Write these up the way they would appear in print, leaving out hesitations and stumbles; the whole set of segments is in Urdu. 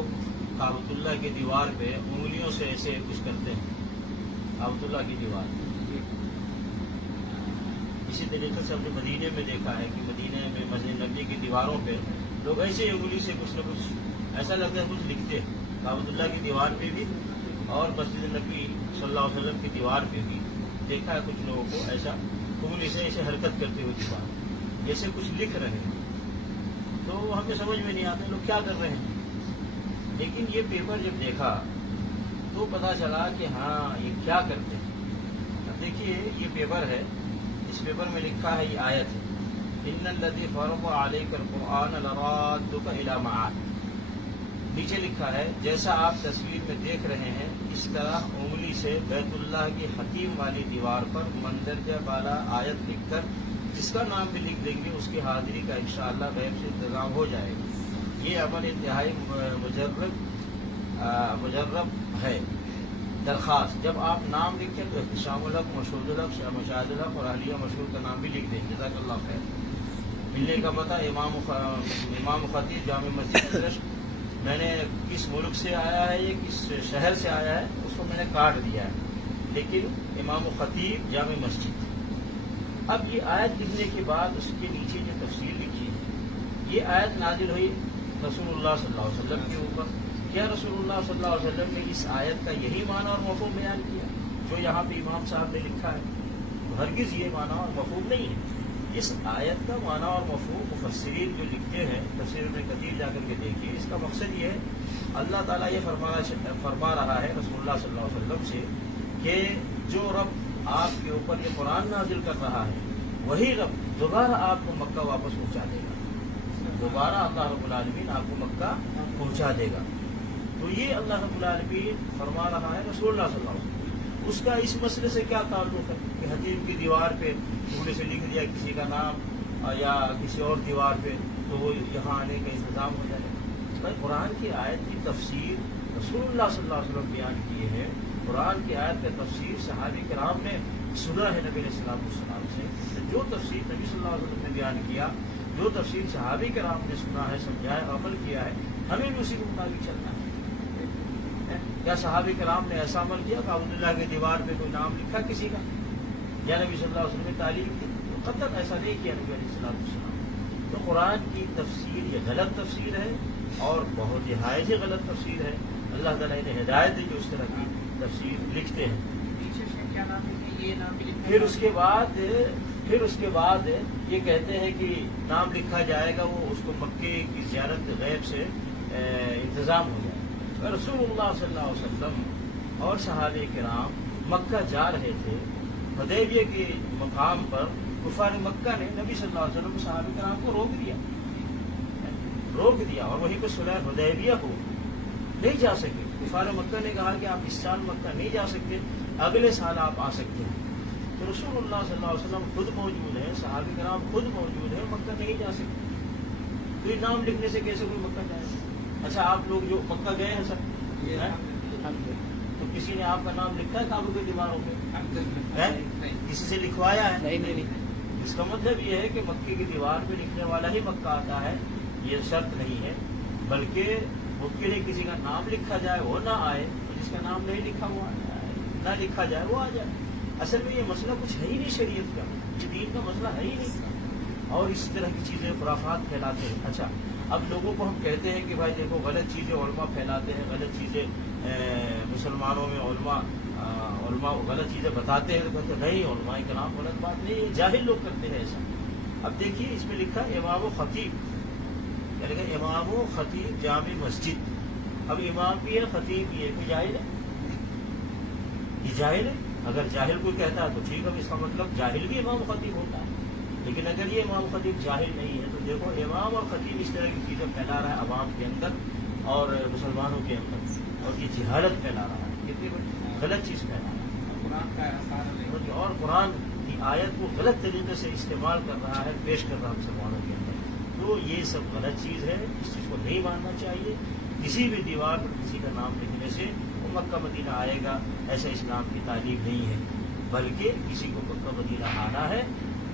لوگ کعبۃ کی دیوار پہ انگلیوں سے ایسے کچھ کرتے ہیں، کعبۃ کی دیوار. اسی طریقے سے ہم نے مدینے میں دیکھا ہے کہ مدینے میں مسجد نبی کی دیواروں پہ لوگ ایسے انگلی سے کچھ نہ کچھ ایسا لگتا ہے کچھ لکھتے ہیں. کعبۃ کی دیوار پہ بھی اور مسجد نبی صلی اللہ علیہ وسلم کی دیوار پہ بھی دیکھا ہے کچھ لوگوں کو ایسا انگلی سے ایسے حرکت کرتے ہوئے دیوار جیسے کچھ لکھ رہے ہیں. تو ہمیں سمجھ میں نہیں آتا لوگ کیا کر رہے ہیں. لیکن یہ پیپر جب دیکھا تو پتا چلا کہ ہاں یہ کیا کرتے ہیں. اب دیکھیے یہ پیپر ہے، اس پیپر میں لکھا ہے، یہ آیت ہے، ان الذی فرض علیک القرآن لرادک الی معاد. نیچے لکھا ہے جیسا آپ تصویر میں دیکھ رہے ہیں اس طرح انگلی سے بیت اللہ کی حتیم والی دیوار پر مندرجہ بالا آیت لکھ کر جس کا نام بھی لکھ دیں گے اس کی حاضری کا انشاءاللہ غیب سے انتظام ہو جائے گا. یہ عمل انتہائی مجرب ہے. درخواست جب آپ نام لکھیں تو احتشام الحق، مشہود الحق، شاہ مشاہد الحق اور اہلیہ مشہور کا نام بھی لکھ دیں. جزاک اللہ خیر. ملنے کا پتہ امام خطیب جامع مسجد رشت. میں نے کس ملک سے آیا ہے یہ کس شہر سے آیا ہے اس کو میں نے کاٹ دیا ہے، لیکن امام خطیب جامع مسجد. اب یہ آیت لکھنے کے بعد اس کے نیچے جو تفسیر لکھی ہے، یہ آیت نازل ہوئی رسول اللہ صلی اللہ علیہ وسلم کے اوپر. کیا رسول اللہ صلی اللہ علیہ وسلم نے اس آیت کا یہی معنی اور مفہوم بیان کیا جو یہاں پہ امام صاحب نے لکھا ہے؟ ہرگز یہ معنی اور مفہوم نہیں ہے. اس آیت کا معنی اور مفہوم مفسرین جو لکھتے ہیں تفسیر ابن کثیر جا کر کے دیکھیے، اس کا مقصد یہ ہے اللہ تعالیٰ یہ فرما رہا ہے رسول اللہ صلی اللہ علیہ وسلم سے کہ جو رب آپ کے اوپر یہ قرآن نازل کر رہا ہے وہی رب دوبارہ آپ کو مکہ واپس پہنچا دے گا. دوبارہ اللہ رب العالمین آپ کو مکہ پہنچا دے گا. تو یہ اللہ رب العالمین فرما رہا ہے رسول اللہ صلی اللہ علیہ وسلم. اس کا اس مسئلے سے کیا تعلق ہے کہ حتیم کی دیوار پہ انگلی سے لکھ دیا کسی کا نام یا کسی اور دیوار پہ تو وہ یہاں آنے کا انتظام ہو جائے گا؟ بھائی قرآن کی آیت کی تفسیر رسول اللہ صلی اللہ علیہ وسلم بیان کیے ہیں. قرآن کی آیت کا تفسیر صحابہ کرام نے سنا ہے نبی علیہ السلام سے. جو تفسیر نبی صلی اللہ علیہ وسلم نے بیان کیا، جو تفسیر صحابہ کرام نے سنا ہے، سمجھا ہے، عمل کیا ہے، ہمیں بھی اسی کے مطابق چلنا ہے. کیا صحابہ کرام نے ایسا عمل کیا کہ عبداللہ کی دیوار پہ کوئی نام لکھا کسی کا یا نبی صلی اللہ علیہ وسلم نے تعلیم کی؟ قطعاً ایسا نہیں کیا نبی علیہ السلام. تو قرآن کی تفسیر یہ غلط تفسیر ہے اور بہت نہایت ہی غلط تفسیر ہے. اللہ تعالیٰ نے ہدایت دی جو اس طرح کی تفسیر لکھتے ہیں. پھر اس کے بعد یہ کہتے ہیں کہ نام لکھا جائے گا، وہ اس کو مکے کی زیارت غیب سے انتظام ہو جائے گا. رسول اللہ صلی اللہ علیہ وسلم اور صحابہ کرام مکہ جا رہے تھے. حدیبیہ کے مقام پر کفار مکہ نے نبی صلی اللہ علیہ وسلم صحابہ کرام کو روک دیا اور وہیں پہ صلح حدیبیہ ہو. نہیں جا سکے. کفار مکہ نے کہا کہ آپ اس سال مکہ نہیں جا سکتے، اگلے سال آپ آ سکتے ہیں. تو رسول اللہ صلی اللہ علیہ وسلم خود موجود ہے، صحابہ کرام خود موجود ہے، مکہ نہیں جا سکتے. تو یہ نام لکھنے سے کیسے کوئی مکہ جائے گا؟ اچھا آپ لوگ جو مکہ گئے ہیں سر، تو کسی نے آپ کا نام لکھا ہے کعبہ کی دیواروں پہ؟ کسی سے لکھوایا ہے؟ نہیں. اس کا مطلب یہ ہے کہ مکے کی دیوار پہ لکھنے والا ہی مکہ آتا ہے، یہ شرط نہیں ہے. بلکہ ممکن ہے کسی کا نام لکھا جائے وہ نہ آئے، جس کا نام نہیں لکھا وہ نہ لکھا جائے وہ آ جائے. اصل میں یہ مسئلہ کچھ ہے ہی نہیں شریعت کا، یہ دین کا مسئلہ ہے ہی نہیں. اور اس طرح کی چیزیں خرافات پھیلاتے ہیں. اچھا اب لوگوں کو ہم کہتے ہیں کہ بھائی دیکھو غلط چیزیں علماء پھیلاتے ہیں، غلط چیزیں مسلمانوں میں علماء غلط چیزیں بتاتے ہیں، تو کہتے ہیں نہیں علماء کرام غلط بات نہیں ہے، جاہل لوگ کرتے ہیں ایسا. اب دیکھیے اس میں لکھا امام و خطیب، یعنی کہ امام و خطیب جامع مسجد. اب امام بھی ہے خطیب بھی ہے، کوئی جاہل ہے؟ یہ جاہل ہے. اگر جاہل کوئی کہتا ہے تو ٹھیک ہے، اس کا مطلب جاہل بھی امام و خطیب ہوتا ہے. لیکن اگر یہ امام خطیب جاہل نہیں ہے تو دیکھو امام اور خطیب اس طرح کی چیزیں پھیلا رہا ہے عوام کے اندر اور مسلمانوں کے اندر، اور یہ جہالت پھیلا رہا ہے، کتنی غلط چیز پھیلا رہا ہے اور قرآن کی آیت کو غلط طریقے سے استعمال کر رہا ہے، پیش کر رہا ہے مسلمانوں کے اندر. تو یہ سب غلط چیز ہے، اس چیز کو نہیں ماننا چاہیے. کسی بھی دیوار پر کسی کا نام لکھنے سے وہ مکہ مدینہ آئے گا ایسا اسلام کی تعلیم نہیں ہے. بلکہ کسی کو مکہ مدینہ آنا ہے،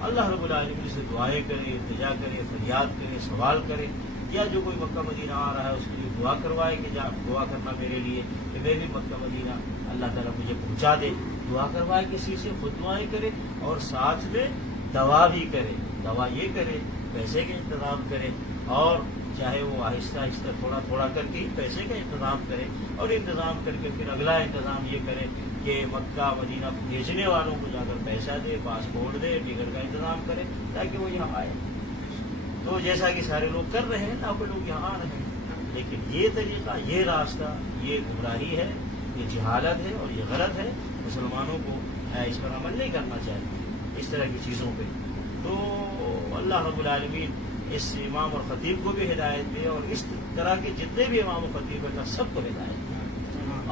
اللہ رب العالمین سے دعائیں کرے، التجا کرے، فریاد کرے، سوال کرے، یا جو کوئی مکہ مدینہ آ رہا ہے اس کے لیے دعا کروائے کہ جا دعا کرنا میرے لیے کہ میں بھی مکہ مدینہ اللہ تعالیٰ مجھے پہنچا دے. دعا کروائے کسی سے، خود دعائیں کرے اور ساتھ میں دوا بھی کرے. دوا یہ کرے، پیسے کا انتظام کرے، اور چاہے وہ آہستہ آہستہ تھوڑا تھوڑا کر کے پیسے کا انتظام کرے، اور انتظام کر کے پھر اگلا انتظام یہ کرے کہ مکہ مدینہ بھیجنے والوں کو جا کر پیسہ دے، پاسپورٹ دے، ٹکٹ کا انتظام کرے تاکہ وہ یہاں آئے. تو جیسا کہ سارے لوگ کر رہے ہیں، لاکھوں لوگ یہاں آ رہے ہیں. لیکن یہ طریقہ، یہ راستہ، یہ گمراہی ہے، یہ جہالت ہے اور یہ غلط ہے. مسلمانوں کو اس پر عمل نہیں کرنا چاہیے اس طرح کی چیزوں پہ. تو اللہ رب العالمین اس امام اور خطیب کو بھی ہدایت دے، اور اس طرح کے جتنے بھی امام و خطیب ہیں سب کو ہدایت دے.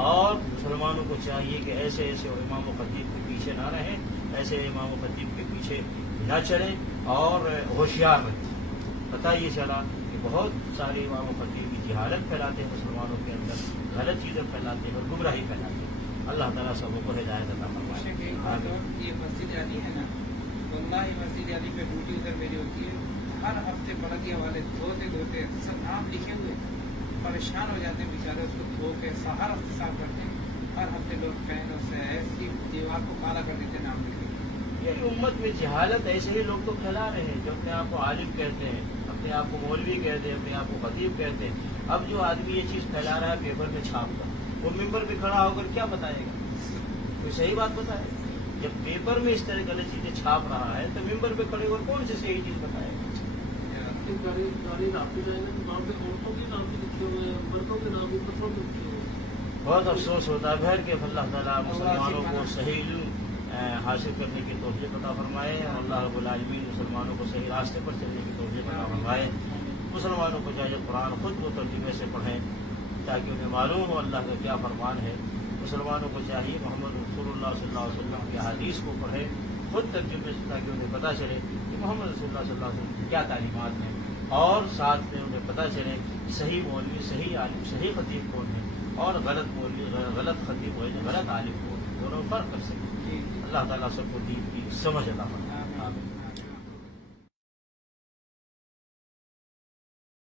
اور مسلمانوں کو چاہیے کہ ایسے ایسے امام و خطیب کے پیچھے نہ رہیں، ایسے امام و خطیب کے پیچھے نہ چلیں، اور ہوشیار رہیں. پتہ یہ چلا کہ بہت سارے امام و خطیب کی جہالت پھیلاتے ہیں مسلمانوں کے اندر، غلط چیزیں پھیلاتے ہیں اور گمراہی پھیلاتے ہیں. اللہ تعالیٰ سب کو ہدایت عطا فرمائے. یہ مسجد علی ہے نا، واللہ مسجد علی پہ ڈیوٹی ادھر میری ہوتی ہے. ہر ہفتے پڑھیا والے دھوتے دھوتے سب نام لکھے ہوئے پریشان ہو جاتے ہیں بیچارے، اس کو دھو کے ہر ہفتے صاف کرتے ہیں. ہر ہفتے لوگ پینوں سے ایسی دیوار کو کالا کر دیتے ہیں نام لکھ کے. یہ امت میں جہالت ایسے ہی لوگ تو پھیلا رہے ہیں جو اپنے آپ کو عالم کہتے ہیں، اپنے آپ کو مولوی کہتے ہیں، اپنے آپ کو خطیب کہتے ہیں. اب جو آدمی یہ چیز پھیلا رہا ہے پیپر میں چھاپ کر، وہ ممبر پہ کھڑا ہو کر کیا بتائے گا؟ کوئی صحیح بات بتائے گا؟ جب پیپر میں اس طرح غلط چیزیں چھاپ رہا ہے تو ممبر پہ کھڑے ہو کون سی صحیح چیز بتائے گا؟ بہت افسوس ہوتا ہے بہر کہ اللہ تعالیٰ مسلمانوں کو صحیح علم حاصل کرنے کی توفیق عطا فرمائے، اور اللہ رب العالمین مسلمانوں کو صحیح راستے پر چلنے کی توفیق عطا فرمائے. مسلمانوں کو چاہیے قرآن خود وہ ترجمے سے پڑھیں تاکہ انہیں معلوم ہو اللہ کا کیا فرمان ہے. مسلمانوں کو چاہیے محمد رسول اللہ صلی اللہ علیہ وسلم کی حدیث کو پڑھیں خود ترجمے سے تاکہ انہیں پتہ چلے کہ محمد رسول اللہ صلی اللہ علیہ وسلم کی کیا تعلیمات ہیں، اور ساتھ میں انہیں پتہ چلے صحیح مولوی، صحیح عالم، صحیح خطیب کون ہے، اور غلط مولوی، غلط خطیب ہو غلط عالم کون ہے، دونوں فرق کر سکیں. اللہ تعالیٰ سب کو دین کی سمجھ عطا فرمائے. آمین.